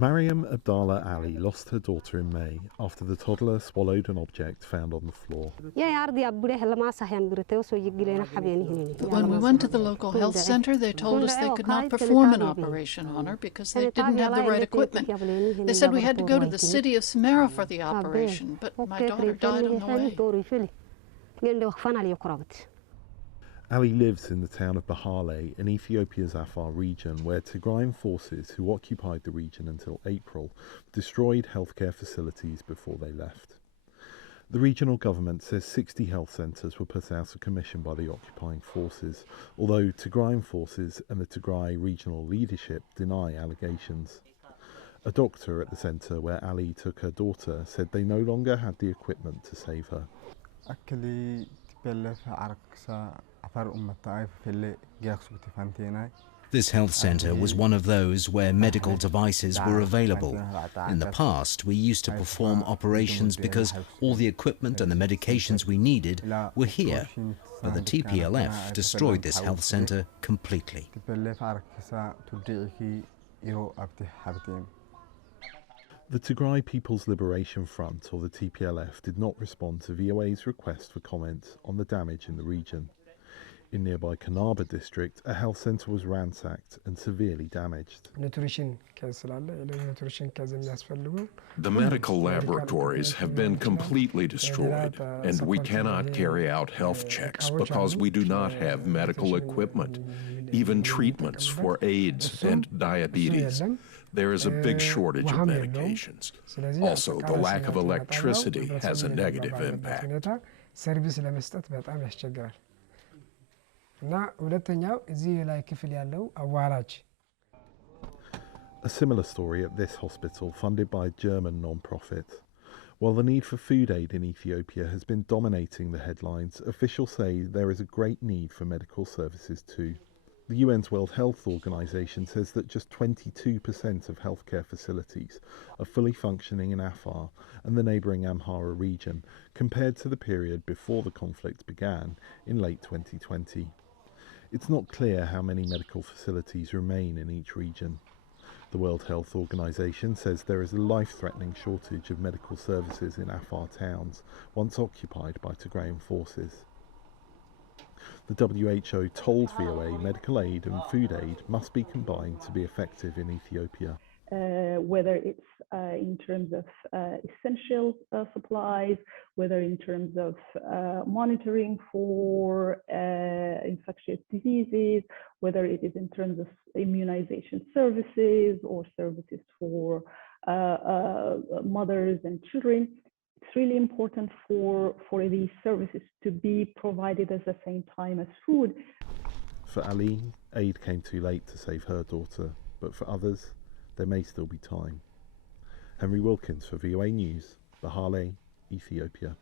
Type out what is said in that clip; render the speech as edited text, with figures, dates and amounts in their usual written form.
Mariam Abdallah Ali lost her daughter in May after the toddler swallowed an object found on the floor. But when we went to the local health center, they told us they could not perform an operation on her because they didn't have the right equipment. They said we had to go to the city of Samara for the operation, but my daughter died on the way. Ali lives in the town of Bahale in Ethiopia's Afar region, where Tigrayan forces who occupied the region until April destroyed healthcare facilities before they left. The regional government says 60 health centres were put out of commission by the occupying forces, although Tigrayan forces and the Tigray regional leadership deny allegations. A doctor at the centre where Ali took her daughter said they no longer had the equipment to save her. This health centre was one of those where medical devices were available. In the past, we used to perform operations because all the equipment and the medications we needed were here, but the TPLF destroyed this health centre completely. The Tigray People's Liberation Front, or the TPLF, did not respond to VOA's request for comment on the damage in the region. In nearby Kanaba district, a health centre was ransacked and severely damaged. The medical laboratories have been completely destroyed, and we cannot carry out health checks because we do not have medical equipment, even treatments for AIDS and diabetes. There is a big shortage of medications. Also, the lack of electricity has a negative impact. A similar story at this hospital, funded by a German non-profit. While the need for food aid in Ethiopia has been dominating the headlines, officials say there is a great need for medical services too. The UN's World Health Organization says that just 22% of healthcare facilities are fully functioning in Afar and the neighbouring Amhara region, compared to the period before the conflict began in late 2020. It's not clear how many medical facilities remain in each region. The World Health Organization says there is a life-threatening shortage of medical services in Afar towns, once occupied by Tigrayan forces. The WHO told VOA medical aid and food aid must be combined to be effective in Ethiopia. Whether it's in terms of essential supplies, whether in terms of monitoring for infectious diseases, whether it is in terms of immunization services or services for mothers and children. It's really important for these services to be provided at the same time as food. For Ali, aid came too late to save her daughter, but for others, there may still be time. Henry Wilkins for VOA News, Bahale, Ethiopia.